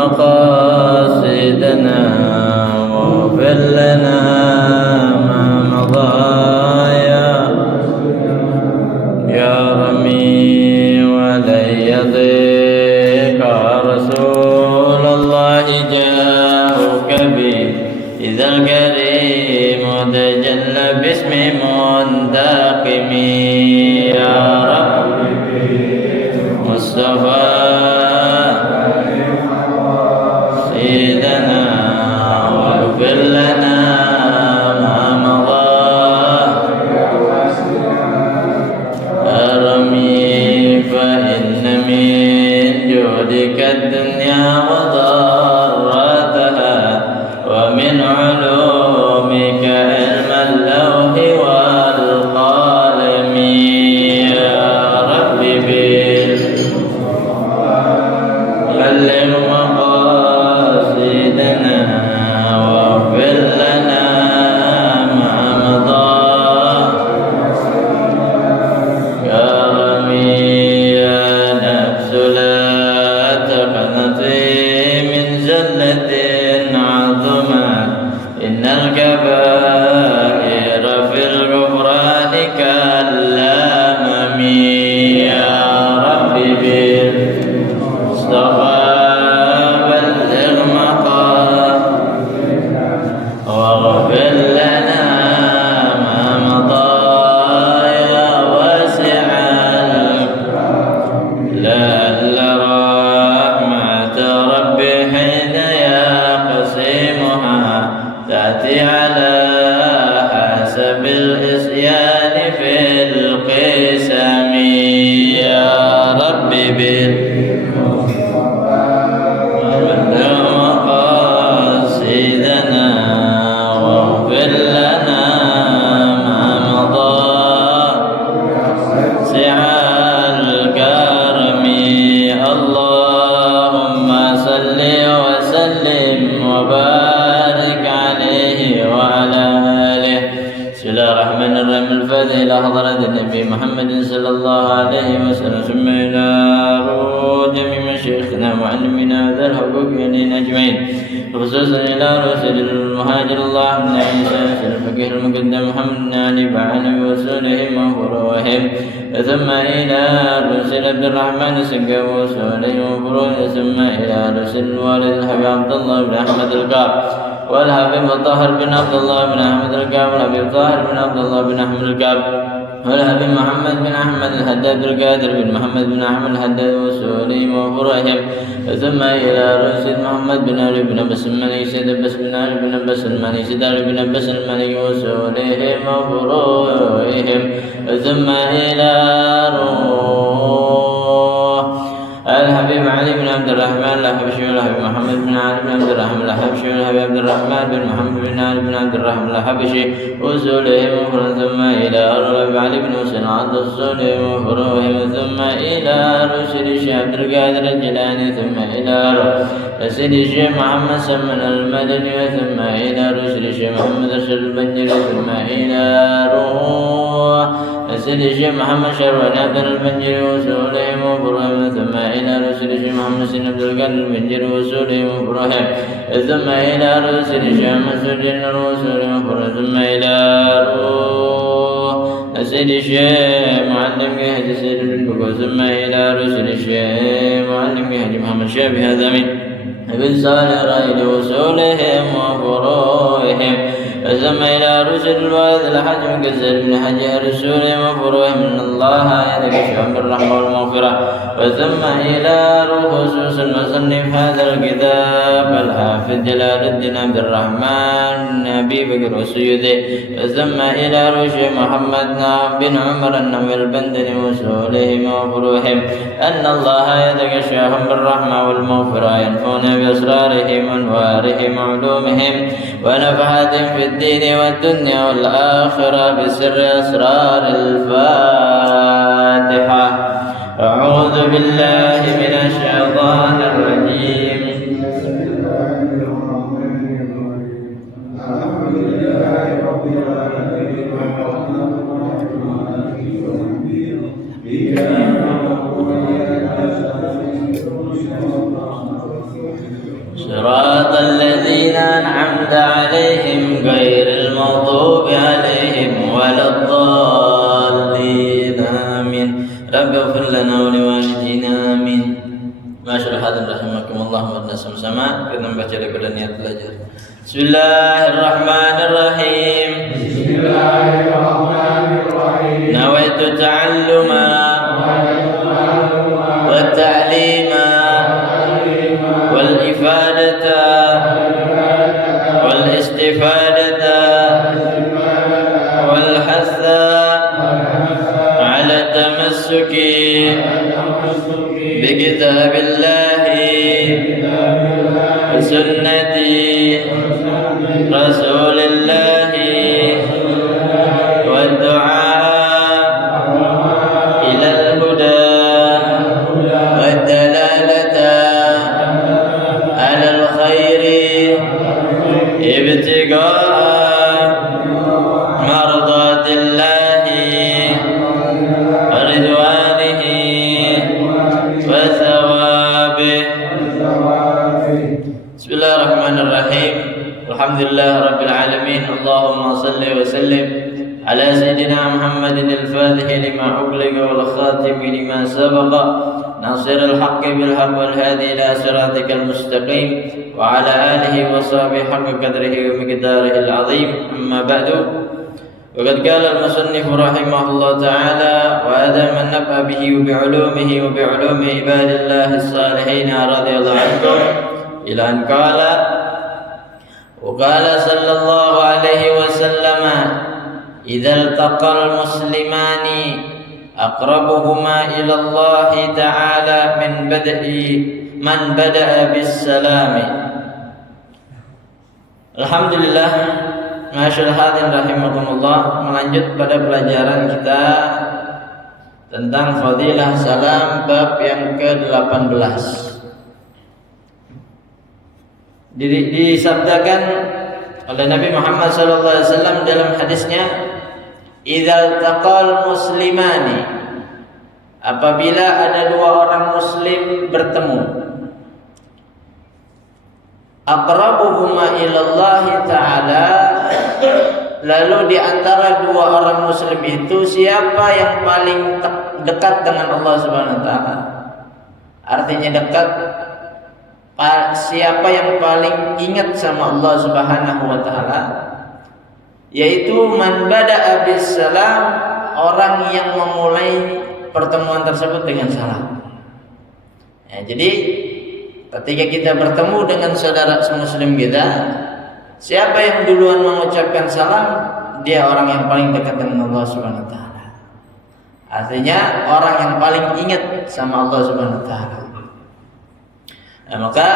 مقاصدنا واغفر لنا ما مضى يا رمي ولن يضيق رسول الله جاءك به إذا الكريم تجلى باسم منتقم يا رب مصطفى سيدنا واغفر لنا ما مضى أرمي فإن من جودك الدنيا وضرتها ومن علومك علم اللوح والقلم يا رب بلغ مقاصدنا واغفر لنا ما مضى كرمي يا نفس لا تقنطي من زلة عظمت إن الكبائر في الغفران كالأمم يا رب بالمصطفى بلغ مقاصدنا واغفر لنا ما مضى يا واسع لعل رحمة ربي حين يقسمها تأتي على حسب الإصيان في القسم يا رب بلغ مقاصدنا واغفر لنا ما مضى سعى الكرم اللهم صل وسلم وبارك عليه وعلى آله. بسم الله الرحمن الرحيم. الفاتحة إلى حضرة النبي محمد صلى الله عليه وسلم ثم إلى روح جميع مشايخنا ومعلمينا ذا الحقوق أجمعين خصوصا إلى رسل المهاجر الله بن عيسى الفقيه المقدم محمد بن علي بعن وسولهم وفروهم ثم إلى رسل عبد الرحمن سقا وسولهم وفروهم ثم إلى رسل الوالد الحبيب عبد الله بن أحمد القاب والحبيب الطاهر بن عبد الله بن أحمد القاب والحبيب طاهر بن عبد الله بن أحمد القاب والحبيب محمد بن أحمد الحداد القادر بن محمد بن أحمد الحداد وسولهم وفروهم ثم إلى رشد محمد بن علي بن عباس الملك سيد عباس بن علي بن عباس الملك سيد علي بن عباس الملك وسولهم وفروهم ثم إلى روح الحبيب علي بن عبد الرحمن الحبشي والحبيب محمد بن علي بن عبد الرحمن الحبشي والحبيب عبد الرحمن بن محمد بن علي بن عبد الرحمن الحبشي وسولهم وفروهم ثم إلى الحبيب علي بن حسين عبد الصولهم وفروهم ثم إلى رشد الشيخ عبد القادر الجيلاني ثم إلى رشد الشيخ محمد سمن المدني ثم إلى رشد الشيخ محمد أشرف البنجري ثم إلى روح رشد الشيخ محمد شروان عبد البنجري وسولهم وفروهم ثم إلى رشد الشيخ محمد سن عبد القادر البنجري وسولهم وفروهم ثم إلى رشد الشيخ مسعود وسولهم وفروهم ثم إلى روح رشد الشيخ معلم جهد سيد البكور ثم إلى رشد الشيخ معلم جهد محمد شابه هذا من ابن صالح رائد وسولهم وفروهم ثم إلى رشد الوالد الحج مكسر بن حج رسولهم وفروهم من الله يدك شعب بالرحمة والمغفرة وثم إلى خصوص المصنف هذا الكتاب الحافظ جلال الدين عبد الرحمن أبي بكر السيوطي ثم إلى رشد محمد بن عمر النووي البندري وسولهم وفروهم أن الله يدك شعب بالرحمة والمغفرة ينفون بأسرارهم وأنوارهم وعلومهم ونفحاتهم في الدين والدنيا والآخرة بسر أسرار الفاتحة. أعوذ بالله من الشيطان الرجيم. الحمد لله رب العالمين الرحمن الرحيم صراط الذين أنعمت عليهم غير المغضوب عليهم ولا الضالين آمين. رب اغفر لنا ولوالدينا آمين. Masyaallah hadirin rahimakumullah wa sama-sama kita membaca daripada niat belajar. Bismillahirrahmanirrahim. Bismillahirrahmanirrahim. Nawaitu ta'alluma wa ta'lima wal ifadata wal istifadata wal hatha ala tamassuki بكتاب الله وسنة رسول الله والدعاء إلى الهدى والدلالة على الخير ابتغاء مرضات الله ورضوانه وثوابه. Bismillahirrahmanirrahim. Alhamdulillah rabbil alamin. Allahumma salli wa sallim ala sayyidina Muhammadin al-fatih lima ughliqa wal khatim lima sabaqa nasiril haqqi bil haqq wal hadi ila siratikal mustaqim wa ala alihi wa sahbihi haqqa qadrihi wa miqdarihi al-azim. Amma ba'du. وقد قال المصنف رحمه الله تعالى وأدام النفع به وبعلومه وبعلوم عباد الله الصالحين رضي الله عنهم إلى أن قال وقال صلى الله عليه وسلم إذا التقى المسلمان أقربهما إلى الله تعالى من بدأ بالسلام. Alhamdulillah. Masyaallah hadirin rahimakumullah, melanjut pada pelajaran kita tentang fadilah salam bab yang ke-18. Disabdakan oleh Nabi Muhammad SAW dalam hadisnya, "Idzal taqal muslimani," apabila ada dua orang muslim bertemu, aqrabuhuma ilallahi ta'ala, lalu di antara dua orang muslim itu siapa yang paling dekat dengan Allah Subhanahu wa taala? Artinya dekat, siapa yang paling ingat sama Allah Subhanahu wa taala? Yaitu man bada'a bis salam, orang yang memulai pertemuan tersebut dengan salam. Ya, jadi ketika kita bertemu dengan saudara muslim kita, siapa yang duluan mengucapkan salam, dia orang yang paling dekat dengan Allah Subhanahu wa taala. Artinya orang yang paling ingat sama Allah Subhanahu wa taala. Nah, maka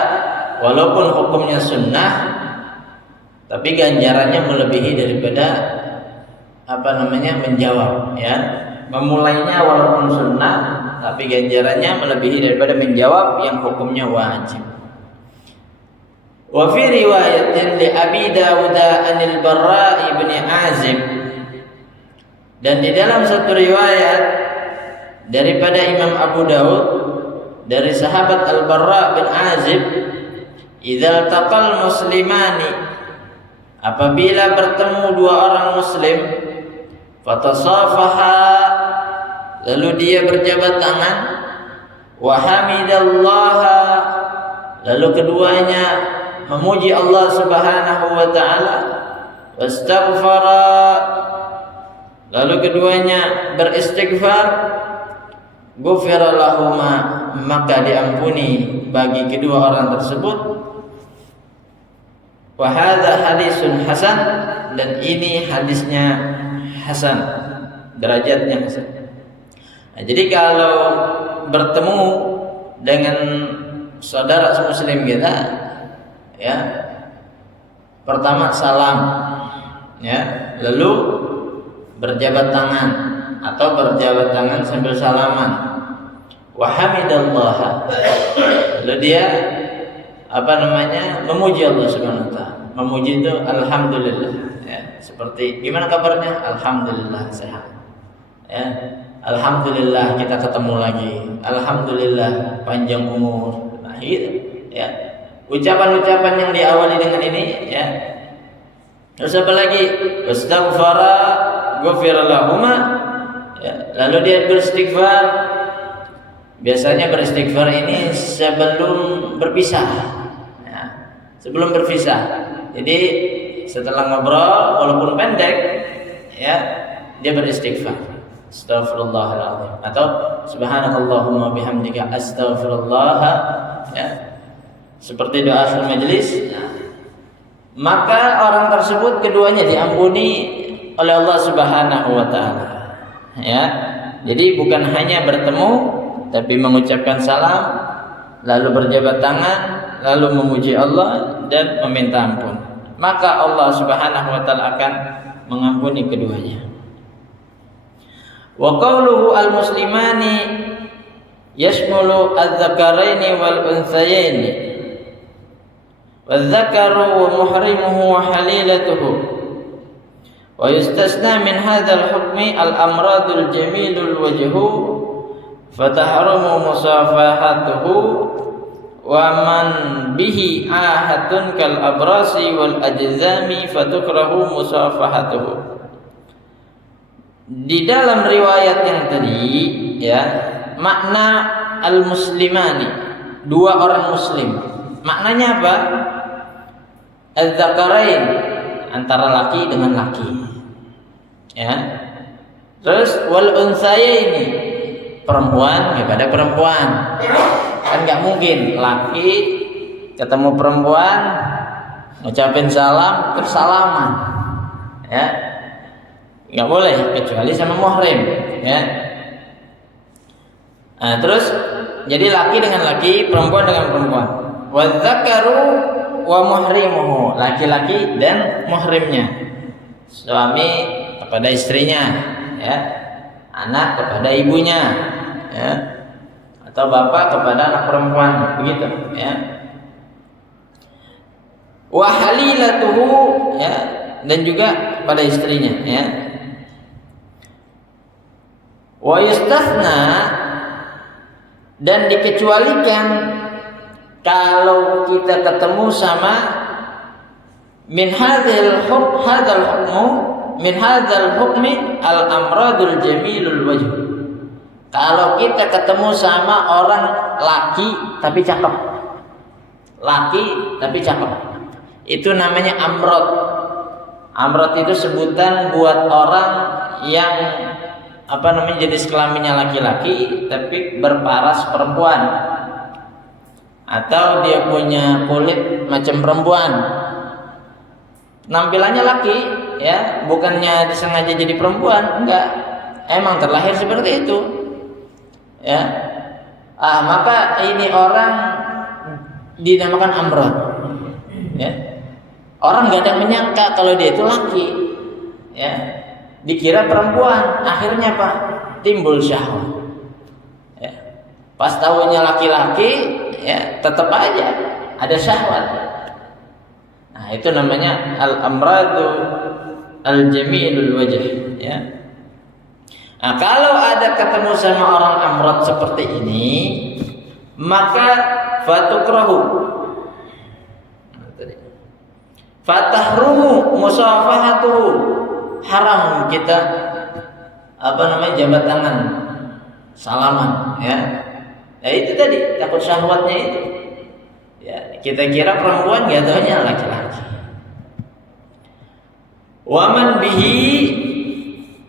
walaupun hukumnya sunnah, tapi ganjarannya melebihi daripada menjawab, ya. Memulainya walaupun sunnah, tapi ganjarannya melebihi daripada menjawab yang hukumnya wajib. Wa fi riwayatin li Abi Dawud anil Barra ibn Azib, dan di dalam satu riwayat daripada Imam Abu Dawud dari sahabat Al-Barra bin Azib, idzal taqal muslimani, apabila bertemu dua orang muslim, fatasafaha, lalu dia berjabat tangan, wa hamidallaha, lalu keduanya memuji Allah Subhanahu wa taala, wastaghfara, lalu keduanya beristighfar, ghufira lahuma, maka diampuni bagi kedua orang tersebut. Wa hadza hadisun hasan, dan ini hadisnya hasan, derajatnya hasan. Nah, jadi kalau bertemu dengan saudara muslim kita, ya, pertama salam, ya, lalu berjabat tangan atau berjabat tangan sambil salaman, wa hamidallah, lalu dia memuji Allah Subhanahu wa taala. Memuji itu alhamdulillah, ya, seperti gimana kabarnya? Alhamdulillah sehat, ya. Alhamdulillah kita ketemu lagi. Alhamdulillah panjang umur. Nah, gitu, ya. ucapan-ucapan yang diawali dengan ini, ya. Terus apa lagi? Wastaghfara ghufira lahuma, ya. Lalu dia beristighfar. Biasanya beristighfar ini sebelum berpisah, ya. Sebelum berpisah. Jadi setelah ngobrol walaupun pendek, ya, dia beristighfar. Astaghfirullahaladzim atau subhanakallahumma bihamdika astaghfirullah, ya. Seperti doa akhir majelis, ya. Maka orang tersebut keduanya diampuni oleh Allah Subhanahu wa taala, ya. Jadi bukan hanya bertemu tapi mengucapkan salam, lalu berjabat tangan, lalu memuji Allah dan meminta ampun, maka Allah Subhanahu wa taala akan mengampuni keduanya. Wa qawluhu al-muslimani yashmulu adz-dzakaraini wal unthayaini. Wadz-dzakaru wa muhrimuhu wa halilatuhu. Wa yustasna min hadzal hukmi al-amradul jamilul wajhu fatahrumu musafahatuhu wa man bihi ahatun kal abrasi wal ajzami fatukrahu musafahatuhu. Di dalam riwayat yang tadi, ya, makna al-muslimani, dua orang muslim. Maknanya apa? Az-zakarain, antara laki dengan laki. Ya. Terus wal unsayaini, perempuan kepada perempuan. Kan enggak mungkin laki ketemu perempuan ngucapin salam bersalaman. Ya. Nggak boleh kecuali sama muhrim, ya. Nah, terus jadi laki dengan laki, perempuan dengan perempuan. Wadzakaru wa muhrimuhu, laki-laki dan muhrimnya, suami kepada istrinya, ya, anak kepada ibunya, ya, atau bapak kepada anak perempuan, begitu, ya. Wa halilatuhu, ya, dan juga pada istrinya, ya. Wa yustasna, dan dikecualikan kalau kita ketemu sama min hadzal hukmu min hadzal hukmi al amradul jamilul wajh. Kalau kita ketemu sama orang laki tapi cakep, laki tapi cakep, itu namanya amrad. Amrad itu sebutan buat orang yang jenis kelaminnya laki-laki tapi berparas perempuan, atau dia punya kulit macam perempuan, nampilannya laki, ya, bukannya disengaja jadi perempuan, enggak, emang terlahir seperti itu, ya. Maka ini orang dinamakan amrad, ya. Orang nggak ada menyangka kalau dia itu laki, ya. Dikira perempuan, akhirnya apa? Timbul syahwat. Ya. Pas tahunya laki-laki, ya, tetap aja ada syahwat. Nah, itu namanya al-amradu al-jamilul wajh, ya. Nah, kalau ada ketemu sama orang amrad seperti ini, maka fatukrahu, fatahrumu musafahatuhu, haram kita jabat tangan, salaman, ya. Ya itu tadi, takut syahwatnya itu. Ya, kita kira perempuan, enggak taunya laki-laki. Waman bihi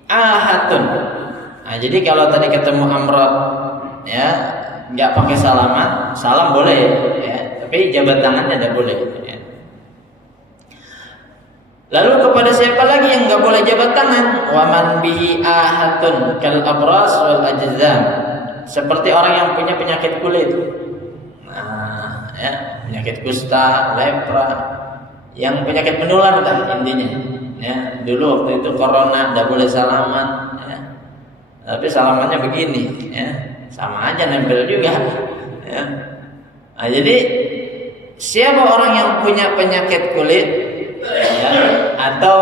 ahatun. Nah, jadi kalau tadi ketemu amrad, ya, enggak pakai salaman, salam boleh, ya, tapi jabat tangannya tidak boleh, ya. Lalu kepada siapa lagi yang enggak boleh jabat tangan? Waman bihi ahatun kal abras wal ajzam, seperti orang yang punya penyakit kulit. Nah, ya, penyakit kusta, lepra, yang penyakit menular dah intinya. Ya, dulu waktu itu corona enggak boleh salaman, ya. Tapi salamannya begini, ya. Sama aja nempel juga, ya. Nah, jadi siapa orang yang punya penyakit kulit, ya, atau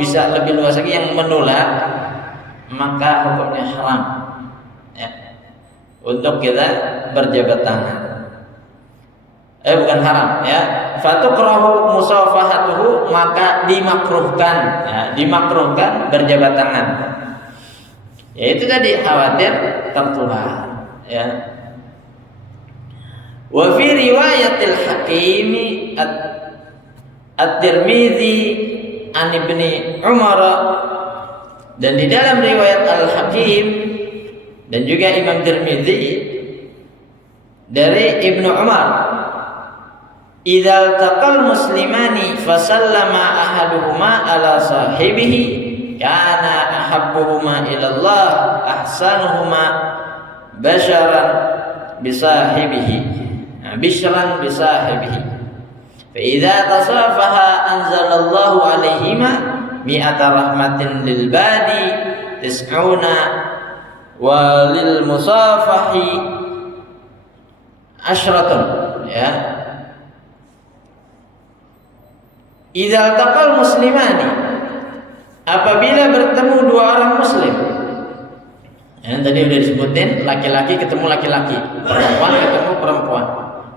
bisa lebih luas lagi yang menular, maka hukumnya haram, ya, untuk kita berjabat tangan. bukan haram ya. Fatukrahu musafahatuhu, maka dimakruhkan ya, dimakruhkan berjabat tangan. Ya itu tadi khawatir tertular ya. Wa fi riwayatil Hakimi At-Tirmidzi an Ibni Umar, dan di dalam riwayat Al-Hakim dan juga Imam Tirmidzi dari Ibnu Umar, idza taqal muslimani fasallama ahaduhuma ala sahibihi kana ahabbuhuma ila Allah ahsanuhuma basharan bisahibihi, bishran bisahibihi, fa idza tasafaha anzalallahu alaihima mi'ata rahmatin lil badi tis'una wa lil musafahi asyratun ya. Idza taqal muslimani, apabila bertemu dua orang muslim. Ya, tadi udah disebutin laki-laki ketemu laki-laki, perempuan ketemu perempuan.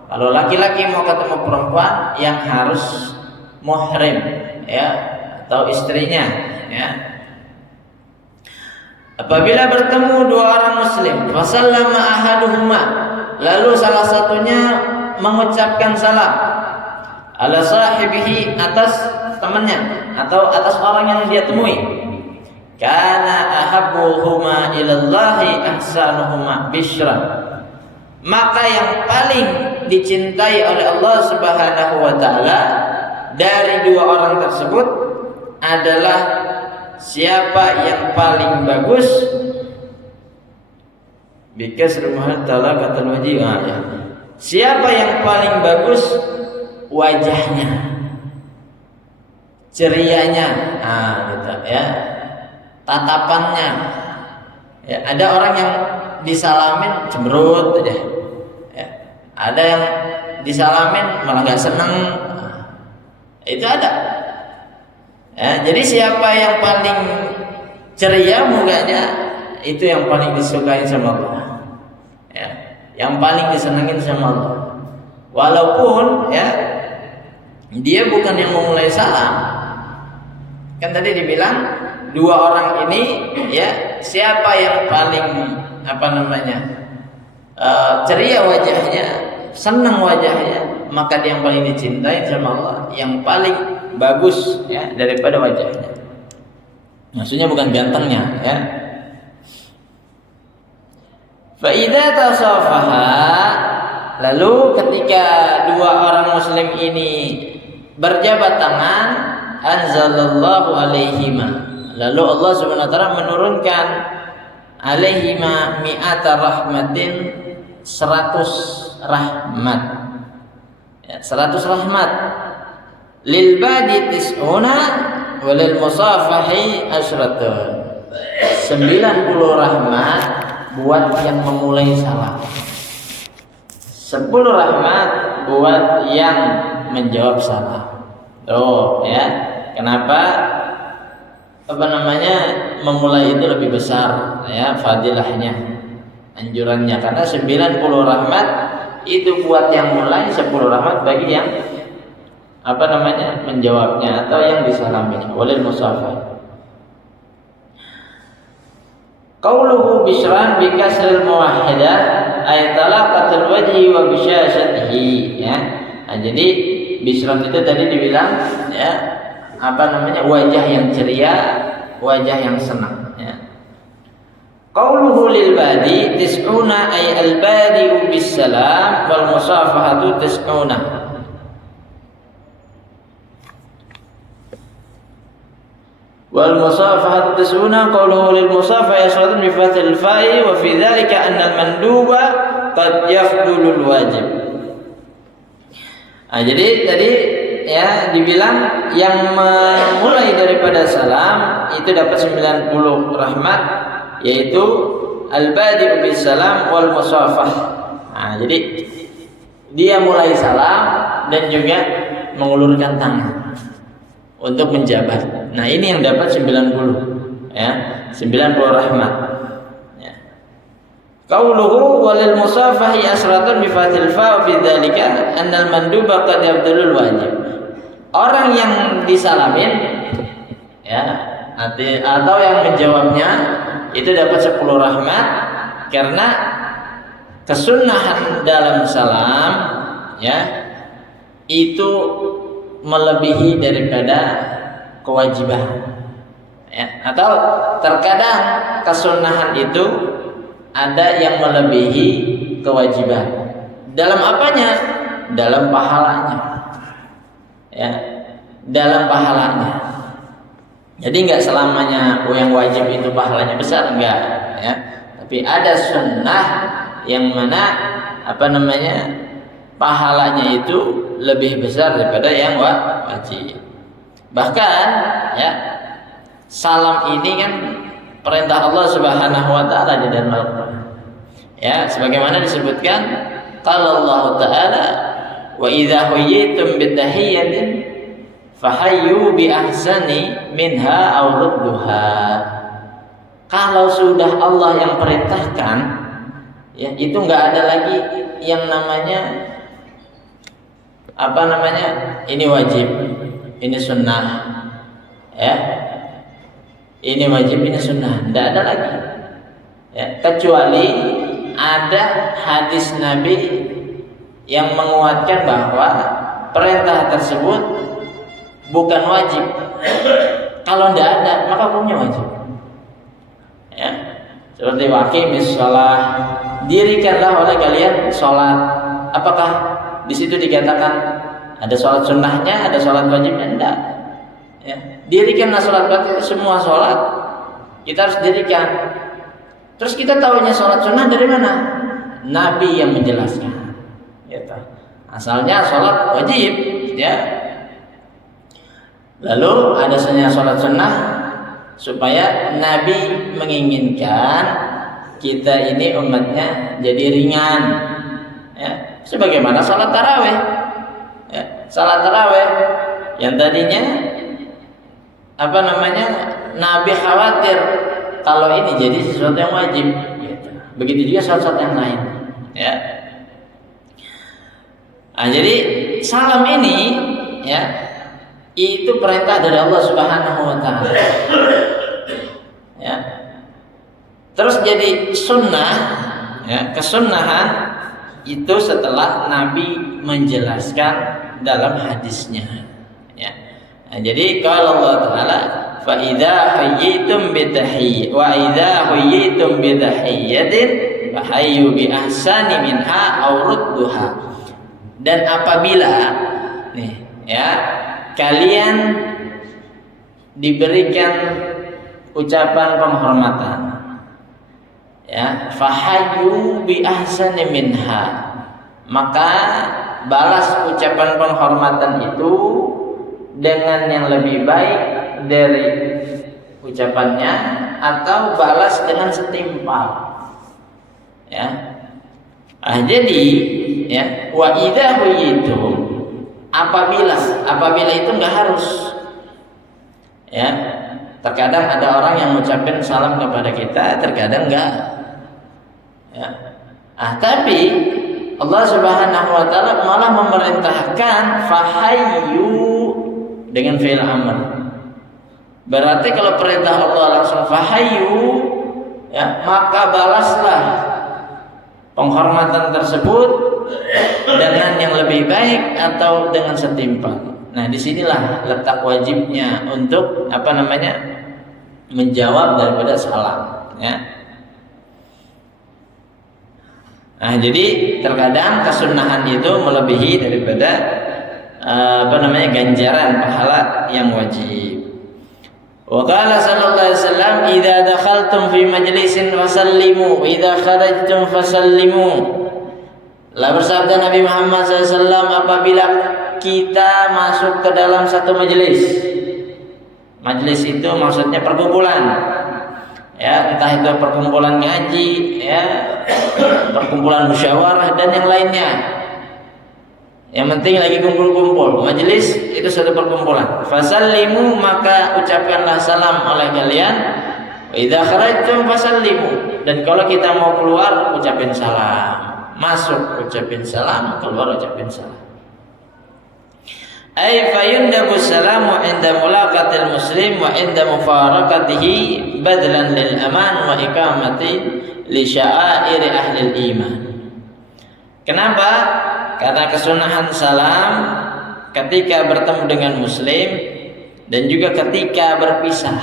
Kalau laki-laki mau ketemu perempuan yang harus muhrim ya, atau istrinya ya. Apabila bertemu dua orang muslim, fasallama ahaduhuma, lalu salah satunya mengucapkan salam ala sahibihi, atas temannya atau atas orang yang dia temui, kana ahabbuhuma ilallahi ahsanuhuma bishran, maka yang paling dicintai oleh Allah Subhanahu wa taala dari dua orang tersebut adalah siapa yang paling bagus, bikas rumah ta'ala kata wajih ya. Siapa yang paling bagus wajahnya, cerianya, gitu ya, tatapannya. Ya, ada orang yang disalamin cemberut aja, ya. Ada yang disalamin malah nggak seneng, itu ada. Ya, jadi siapa yang paling ceria mukanya, itu yang paling disukai sama Allah, ya, yang paling disenengin sama Allah. Walaupun ya dia bukan yang memulai salam. Kan tadi dibilang dua orang ini ya, siapa yang paling ceria wajahnya, senang wajahnya, maka dia yang paling dicintai sama Allah, yang paling bagus ya daripada wajahnya. Maksudnya bukan gantengnya ya. Fa idza tasafaha, lalu ketika dua orang muslim ini berjabat tangan, anzalallahu alaihima, lalu Allah Subhanahu wa taala menurunkan alaihima mi'ata rahmatin, 100 rahmat. Ya, 100 rahmat. Lil badi tis'una wa lil musafahi asyratun. 90 rahmat buat yang memulai salam. 10 rahmat buat yang menjawab salam. Oh ya, kenapa memulai itu lebih besar ya fadilahnya, anjurannya, karena 90 rahmat itu buat yang mulai, 10 rahmat bagi yang menjawabnya atau yang disalaminya. Walil musafah. Qauluhu bishran bi kasril muwahhidah ay talaqatul wajhi wa bisyashatihi ya. Nah, jadi bishran itu tadi dibilang ya wajah yang ceria, wajah yang senang ya. Qauluhu lil badi tis'una ay al badi'u bis salam wal musafahatu tis'una. Wal musafahatu tis'una qawluhu lil musafah yasratun bi fathil fa'i wa fi dzalika anna al manduba qad yafdulul wajib. Jadi tadi ya dibilang yang memulai daripada salam itu dapat 90 rahmat, yaitu al badi'u bis salam wal musafah. Jadi dia mulai salam dan juga mengulurkan tangan untuk menjabat. Nah, ini yang dapat 90 ya, 90 rahmat ya. Qauluhu walil musafahi asratun bi fathil fa fi dzalika annal manduba qad yabdulul wajib. Orang yang disalamin ya atau yang menjawabnya itu dapat 10 rahmat karena kesunahan dalam salam ya itu melebihi daripada kewajiban ya, atau terkadang kesunahan itu ada yang melebihi kewajiban. Dalam apanya? Dalam pahalanya. Ya, dalam pahalanya. Jadi enggak selamanya yang wajib itu pahalanya besar, enggak, ya. Tapi ada sunnah yang mana pahalanya itu lebih besar daripada yang wajib. Bahkan ya, salam ini kan perintah Allah Subhanahu wa taala di dalam Al-Qur'an. Ya, sebagaimana disebutkan qala Allah taala wa idza huyyitum bitahiyyatin fahayyu bi ahsani minha aw rudduha. Kalau sudah Allah yang perintahkan ya, itu enggak ada lagi yang namanya ini wajib, ini sunnah. Ya. Ini wajib, ini sunnah, tidak ada lagi ya, kecuali ada hadis Nabi yang menguatkan bahwa perintah tersebut bukan wajib. Kalau tidak ada maka hukumnya wajib ya, seperti waqimis shalah, dirikanlah oleh kalian sholat. Apakah di situ dikatakan ada sholat sunnahnya, ada sholat wajibnya? Tidak ya, dirikanlah sholat. Berarti semua sholat kita harus dirikan. Terus kita tahunya sholat sunnah dari mana? Nabi yang menjelaskan gitu. Asalnya sholat wajib ya, lalu ada sholat sunnah supaya Nabi menginginkan kita ini umatnya jadi ringan ya, sebagaimana sholat tarawih ya, sholat tarawih yang tadinya Nabi khawatir kalau ini jadi sesuatu yang wajib gitu. Begitu juga sholat yang lain ya. Nah, jadi salam ini ya itu perintah dari Allah Subhanahu wa taala ya. Terus jadi sunnah ya, kesunnahan itu setelah Nabi menjelaskan dalam hadisnya ya. Nah, jadi kalau Allah taala fa idza hayyitum bitahiyy wa idza hayyitum bitahiyyatin fa hayyu bi ahsani minha aw rudduha. Dan apabila nih ya kalian diberikan ucapan penghormatan ya, fa hayyu bi ahsani minha, maka balas ucapan penghormatan itu dengan yang lebih baik dari ucapannya atau balas dengan setimpal ya. Nah, jadi ya wa idza huyitum, apabila itu enggak harus ya. Terkadang ada orang yang mengucapkan salam kepada kita, terkadang enggak ya. Tapi Allah Subhanahu wa taala malah memerintahkan fahayyu dengan fi'il amr. Berarti kalau perintah Allah langsung fahayyu ya, maka balaslah penghormatan tersebut dengan yang lebih baik atau dengan setimpal. Nah, disinilah letak wajibnya untuk menjawab daripada salam ya. Nah, jadi terkadang kesunahan itu melebihi daripada ganjaran pahala yang wajib. Wa qala sallallahu alaihi wasallam idza dakhaltum fi majlisin fasallimu wa idza kharajtum fasallimu. Lah bersabda Nabi Muhammad SAW, apabila kita masuk ke dalam satu majelis, majelis itu maksudnya perkumpulan ya, entah itu perkumpulan ngaji ya, perkumpulan musyawarah dan yang lainnya. Yang penting lagi kumpul-kumpul. Majelis itu satu perkumpulan. Fasallimu, maka ucapkanlah salam oleh kalian. Wa idza kharajtum fasallimu, dan kalau kita mau keluar ucapin salam, masuk ucapin salam, keluar ucapin salam. Ay fayundabu salamu inda mulaqatil muslim wa inda mufaraqatihi badlan lil aman wa iqamati li sya'airi ahli iman. Kenapa? Karena kesunahan salam ketika bertemu dengan muslim dan juga ketika berpisah.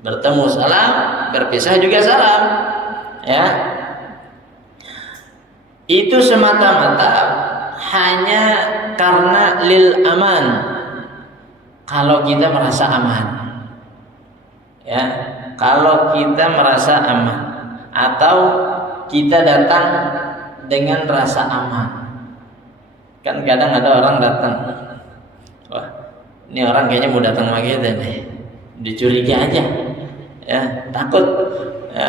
Bertemu salam, berpisah juga salam. Ya. Itu semata-mata hanya karena lil aman. Kalau kita merasa aman. Ya, kalau kita merasa aman atau kita datang dengan rasa aman. Kan kadang ada orang datang, wah ini orang kayaknya mau datang lagi deh, dicuriga aja, ya takut, ya.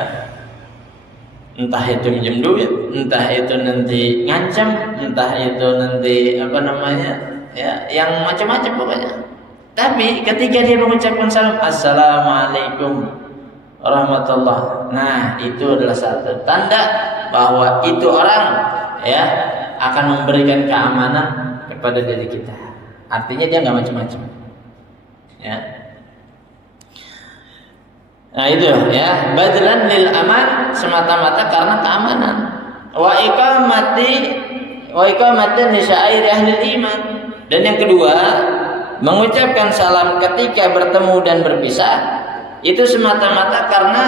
Entah itu minjem duit, entah itu nanti ngancam, entah itu nanti apa namanya, ya yang macam-macam pokoknya. Tapi ketika dia mengucapkan salam, assalamualaikum warahmatullah, nah itu adalah satu tanda bahwa itu orang ya akan memberikan keamanan kepada diri kita. Artinya dia nggak macam-macam. Ya. Nah itu ya, badlan lil aman, semata-mata karena keamanan. Wa iqamatan li sya'airi ahli iman. Dan yang kedua, mengucapkan salam ketika bertemu dan berpisah itu semata-mata karena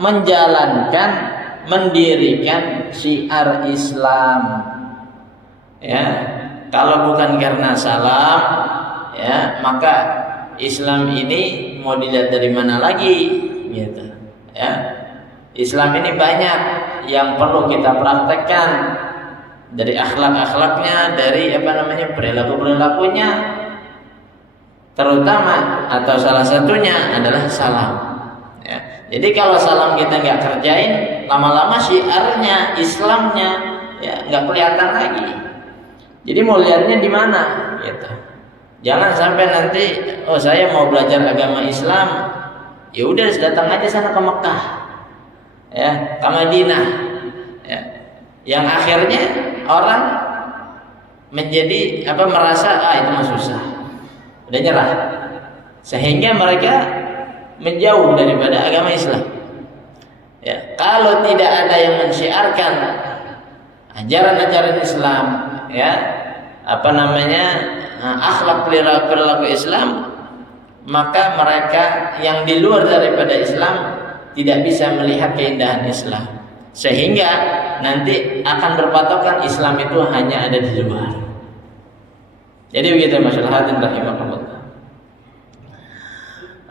menjalankan, mendirikan syiar Islam. Ya, kalau bukan karena salam, ya maka Islam ini mau dilihat dari mana lagi, gitu. Ya, Islam ini banyak yang perlu kita praktekkan, dari akhlak-akhlaknya, dari apa namanya perilaku-perilakunya, terutama atau salah satunya adalah salam. Ya, jadi kalau salam kita nggak kerjain, lama-lama syiarnya, Islamnya, ya nggak kelihatan lagi. Jadi mau lihatnya di mana, gitu. Jangan sampai nanti, oh saya mau belajar agama Islam, ya udah datang aja sana ke Mekah, ya, ke Madinah, ya. Yang akhirnya orang menjadi apa merasa itu mah susah, udah nyerah, sehingga mereka menjauh daripada agama Islam. Ya, kalau tidak ada yang mensyiarkan ajaran-ajaran Islam, ya, apa namanya akhlak perilaku Islam, maka mereka yang di luar daripada Islam tidak bisa melihat keindahan Islam, sehingga nanti akan berpatokan Islam itu hanya ada di luar. Jadi begitu masyarakat rahimakumullah.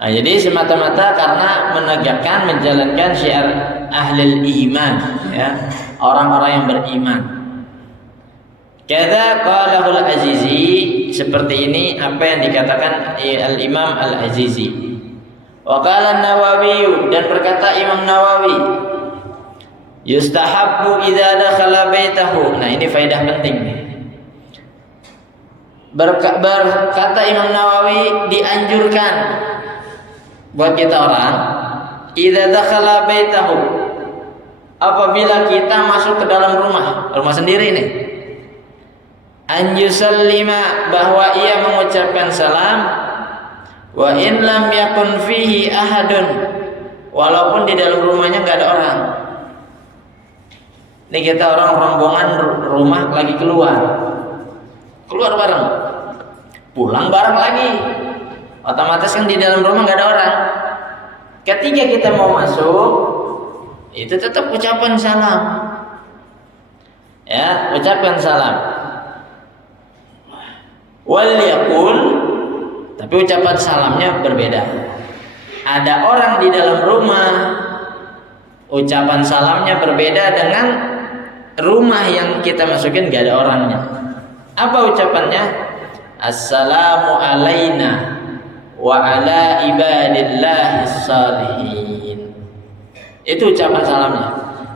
Nah, jadi semata-mata karena menegakkan, menjalankan syiar ahlul iman, ya, orang-orang yang beriman. Kata qalahul Azizi, seperti ini apa yang dikatakan Al-Imam Al-Azizi. Wa qala An-Nawawi, dan berkata Imam Nawawi, yustahabbu idza dakhala baitahu. Nah, ini faedah penting. Berkata Imam Nawawi, dianjurkan buat kita orang idza dakhala baitahu, apabila kita masuk ke dalam rumah sendiri nih, an yusallima, bahwa ia mengucapkan salam, wa in lam yakun fihi ahadun, walaupun di dalam rumahnya nggak ada orang. Ini kita orang rombongan rumah lagi keluar bareng, pulang bareng lagi, otomatis kan di dalam rumah nggak ada orang. Ketika kita mau masuk, itu tetap ucapan salam, ya, ucapan salam. Wal yaqul, tapi ucapan salamnya berbeda. Ada orang di dalam rumah, ucapan salamnya berbeda dengan rumah yang kita masukin gak ada orangnya. Apa ucapannya? Assalamu alaina wa ala ibadillahis salihin. Itu ucapan salamnya.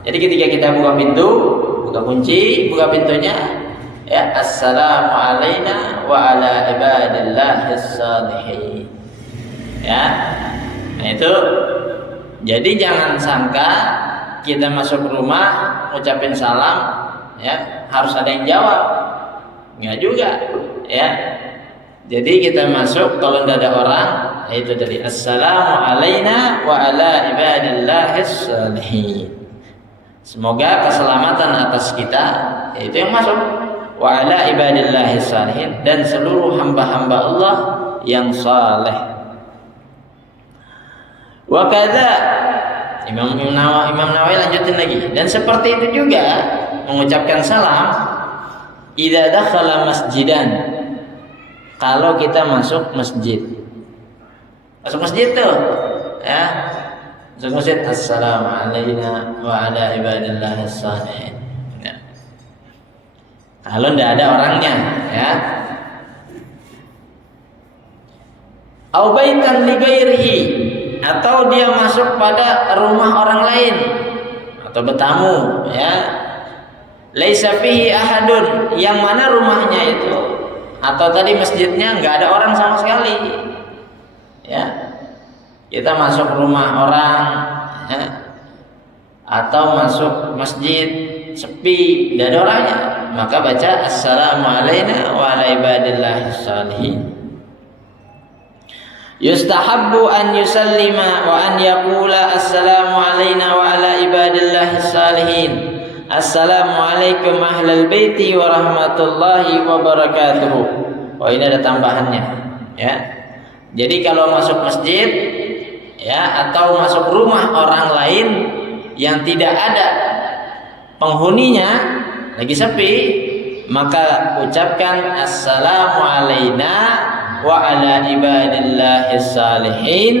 Jadi ketika kita buka pintu, buka kunci, buka pintunya, ya, assalamu alaina wa ala ibadillahis salihin. Ya. Nah, itu Jadi jangan sangka kita masuk rumah ucapin salam ya harus ada yang jawab. Enggak juga ya. Jadi kita masuk kalau tidak ada orang, yaitu dari assalamu alaina wa ala ibadillahis shalihin. Semoga keselamatan atas kita, yaitu yang masuk wa ala ibadillahis shalihin, dan seluruh hamba-hamba Allah yang saleh. Wa kadza Imam Nawawi lanjutin lagi, dan seperti itu juga mengucapkan salam idza dakhala masjidan, kalau kita masuk masjid. Masuk masjid tuh ya, masuk masjid assalamu alaina wa ala ibadillahis shalihin ya. Kalau tidak ada orangnya ya. Au baitan li ghairihi, atau dia masuk pada rumah orang lain atau bertamu ya, laisa fihi ahadun, yang mana rumahnya itu atau tadi masjidnya nggak ada orang sama sekali ya. Kita masuk rumah orang ya, atau masuk masjid sepi tidak ada orangnya, maka baca assalamu alaina wa ala ibadillahis shalihin. Yustahabbu an yusallima wa an yaqula assalamu alaina wa ala ibadillahis shalihin, assalamualaikum ahlal baiti wa rahmatullahi wa barakatuh. Oh, ini ada tambahannya ya. Jadi kalau masuk masjid ya, atau masuk rumah orang lain yang tidak ada penghuninya, lagi sepi, maka ucapkan assalamu alaina wa ala ibadillahis shalihin,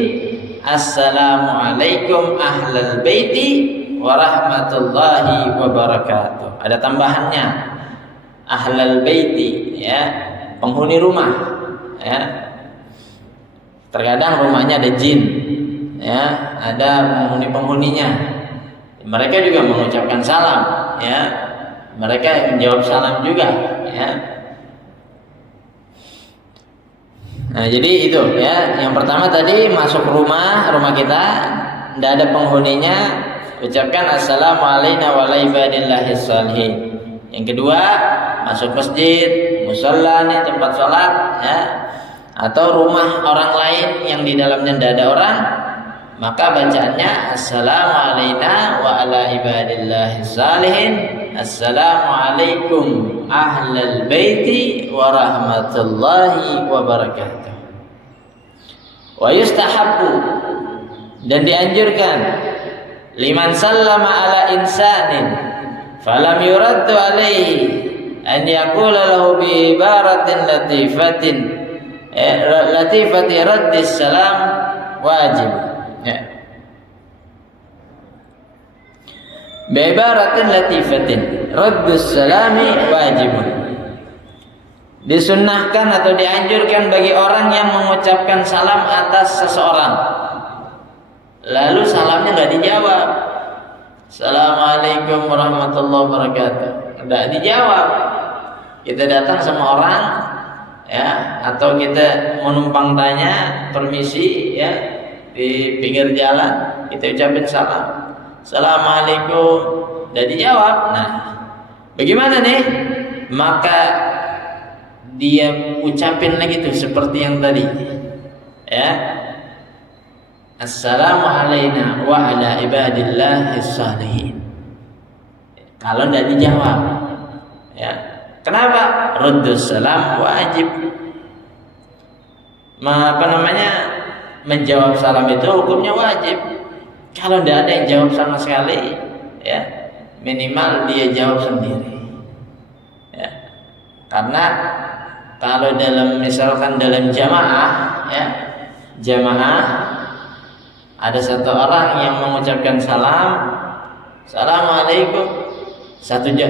assalamualaikum ahlal baiti wa rahmatullahi wa barakatuh. Ada tambahannya, ahlal baiti ya, penghuni rumah ya. Terkadang rumahnya ada jin ya, ada penghuninya, mereka juga mengucapkan salam ya, mereka yang menjawab salam juga ya. Nah, jadi itu ya, yang pertama tadi masuk rumah kita tidak ada penghuninya, ucapkan assalamu alaina wa ala ibadillahis shalihin. Yang kedua, masuk masjid, musalla nih, tempat sholat ya, atau rumah orang lain yang di dalamnya tidak ada orang, maka bacaannya assalamu alaina wa ala ibadillahis shalihin, assalamualaikum ahlal baiti wa rahmatullahi wa barakatuh. Wa yustahabbu, dan dianjurkan, liman sallama ala insanin falam yuraddu alaihi an yaqula lahu bi ibaratin latifati raddis salam wajib ya. Bi ibaratin latifatin raddus salami wajibun, disunnahkan atau dianjurkan bagi orang yang mengucapkan salam atas seseorang lalu salamnya nggak dijawab, assalamualaikum warahmatullahi wabarakatuh, nggak dijawab. Kita datang sama orang ya, atau kita menumpang tanya permisi ya di pinggir jalan, kita ucapin salam, assalamualaikum, nggak dijawab. Nah, bagaimana nih? Maka dia ucapin lagi tuh seperti yang tadi ya, assalamu alaina wa ala ibadillahis shalihin. Kalau tidak dijawab ya, kenapa? Raddus salam wajib. Menjawab salam itu hukumnya wajib. Kalau tidak ada yang jawab sama sekali ya, minimal dia jawab sendiri ya. Karena kalau misalkan dalam jamaah ya, jamaah ada satu orang yang mengucapkan salam, assalamualaikum,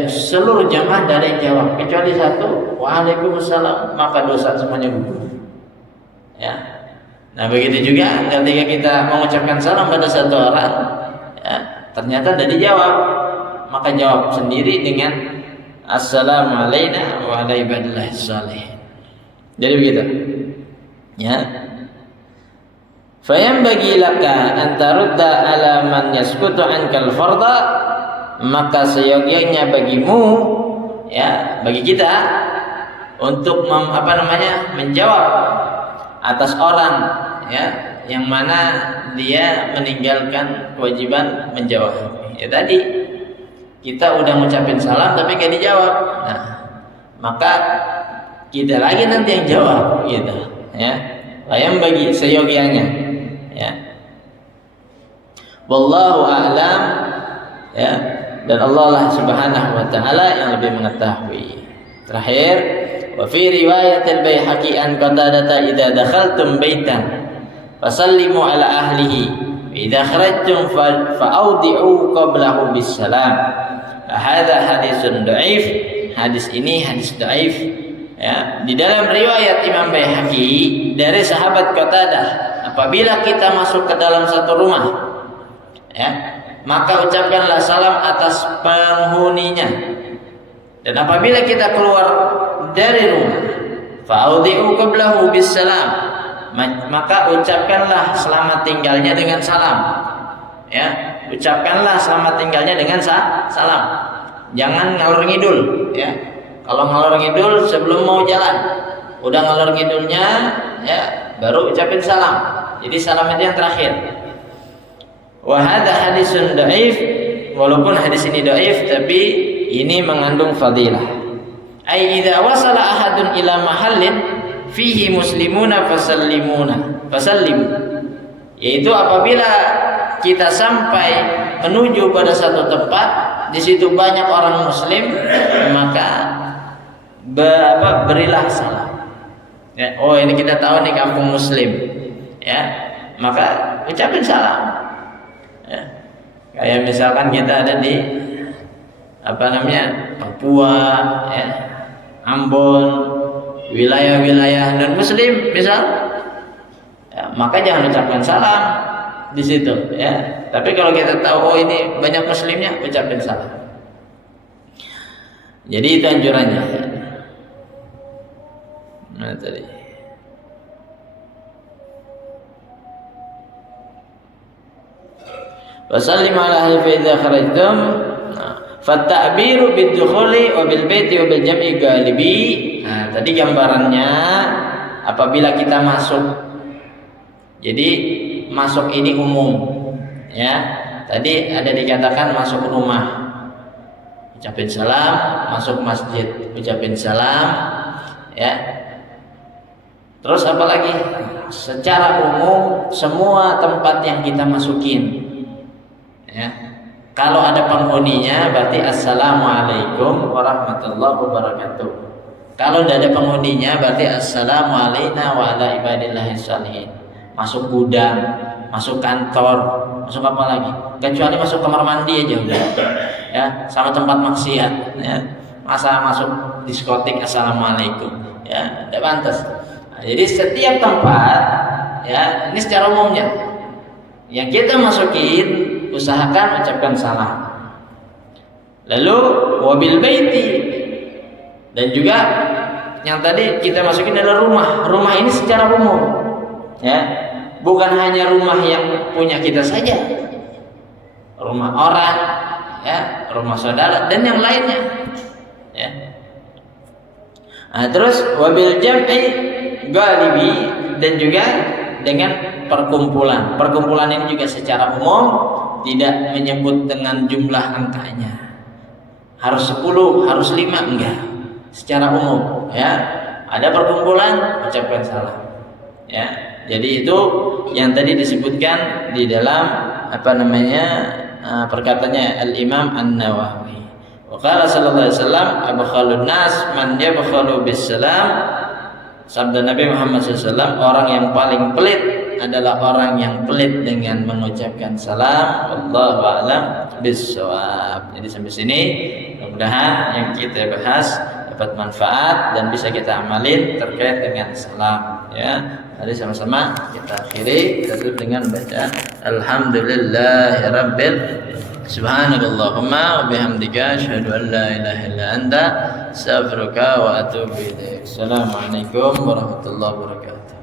seluruh jamaah tidak ada yang jawab kecuali satu, waalaikumsalam, maka dosa semuanya gugur ya. Nah, begitu juga ketika kita mengucapkan salam pada satu orang ya, ternyata tidak dijawab, maka jawab sendiri dengan assalamu alaina wa ala ibadillahis shalihin. Jadi begitu ya. Fayambagi laka an tarudda ala man yaskutu ankal farda, maka seyogyanya bagimu, ya, bagi kita untuk menjawab atas orang, ya, yang mana dia meninggalkan kewajiban menjawab. Ya tadi kita udah ngucapin salam tapi gak dijawab, nah maka kita lagi nanti yang jawab, gitu, ya. Ayam bagi seyogyanya, ya. Wallahu a'lam, ya. Dan Allah lah Subhanahu wa taala yang lebih mengetahui. Terakhir, wa fi riwayat al-Baihaqi an Qatadah idza dakhaltum baitan fasallimu ala ahlihi wa idza kharajtum fa'audi'u qablahu bis salam. Hadza hadisun dhaif. Hadis ini hadis dhaif, ya. Di dalam riwayat Imam Baihaqi dari sahabat Qatadah, apabila kita masuk ke dalam satu rumah, ya, maka ucapkanlah salam atas penghuninya. Dan apabila kita keluar dari rumah, fa'udhi'u qablahu bis salam, maka ucapkanlah selamat tinggalnya dengan salam, ya. Ucapkanlah selamat tinggalnya dengan salam. Jangan ngalor ngidul, ya. Kalau ngalor ngidul sebelum mau jalan, udah ngalor ngidulnya, ya, baru ucapin salam. Jadi salam itu yang terakhir. Wa hadza hadisun dhaif, walaupun hadis ini dhaif tapi ini mengandung fadilah. Ai idza wasala ahadun ila mahallin fihi muslimuna fasallimu. Yaitu apabila kita sampai menuju pada satu tempat, di situ banyak orang muslim, maka berilah salam. Ya, oh ini kita tahu nih kampung muslim, ya, maka ucapin salam. Ya. Kayak misalkan kita ada di Papua, ya, Ambon, wilayah-wilayah non muslim misal, ya, maka jangan ucapkan salam di situ, ya. Tapi kalau kita tahu oh ini banyak muslimnya, ucapin salam. Jadi itu anjurannya. Nah tadi. Wasallim ala ahli fa idza kharajtum fattabiru bidukhuli wa bil baiti wa bil jam'i galibi. Nah, tadi gambarannya apabila kita masuk. Jadi masuk ini umum, ya. Tadi ada dikatakan masuk rumah, ucapin salam, masuk masjid, ucapin salam, ya. Terus apa lagi? Secara umum semua tempat yang kita masukin, ya. Kalau ada penghuninya berarti assalamualaikum warahmatullahi wabarakatuh. Kalau tidak ada penghuninya berarti assalamualaikum wa ala ibadillahi sholihin. Masuk gudang, masuk kantor, masuk apa lagi? Kecuali masuk kamar mandi aja udah, ya, sama tempat maksiat, ya. Masa masuk diskotik assalamualaikum, ya, tidak pantas. Nah, jadi setiap tempat, ya, ini secara umumnya yang kita masukin usahakan ucapkan salam. Lalu wabil baiti, dan juga yang tadi kita masukin adalah rumah. Rumah ini secara umum, ya, bukan hanya rumah yang punya kita saja, rumah orang, ya, rumah saudara dan yang lainnya, ya. Nah, terus wabil jam'i galibi, dan juga dengan perkumpulan. Perkumpulan ini juga secara umum tidak menyebut dengan jumlah angkanya. Harus 10, harus 5, enggak. Secara umum, ya. Ada perkumpulan, ucapkan salam. Ya. Jadi itu yang tadi disebutkan di dalam perkataannya Al-Imam An-Nawawi. Wa qala sallallahu alaihi wasallam abkhalun nas man yabkhalu bis salam. Sabda Nabi Muhammad SAW, orang yang paling pelit adalah orang yang pelit dengan mengucapkan salam. Wallahu a'lam bissawab. Jadi sampai sini mudah-mudahan yang kita bahas dapat manfaat dan bisa kita amalin terkait dengan salam, ya. Mari sama-sama kita akhiri, kita tutup dengan bacaan alhamdulillahirabbil subhanakallahumma wa bihamdika asyhadu an la ilaha illa anta astaghfiruka wa atubu ilaik. Assalamualaikum warahmatullahi wabarakatuh.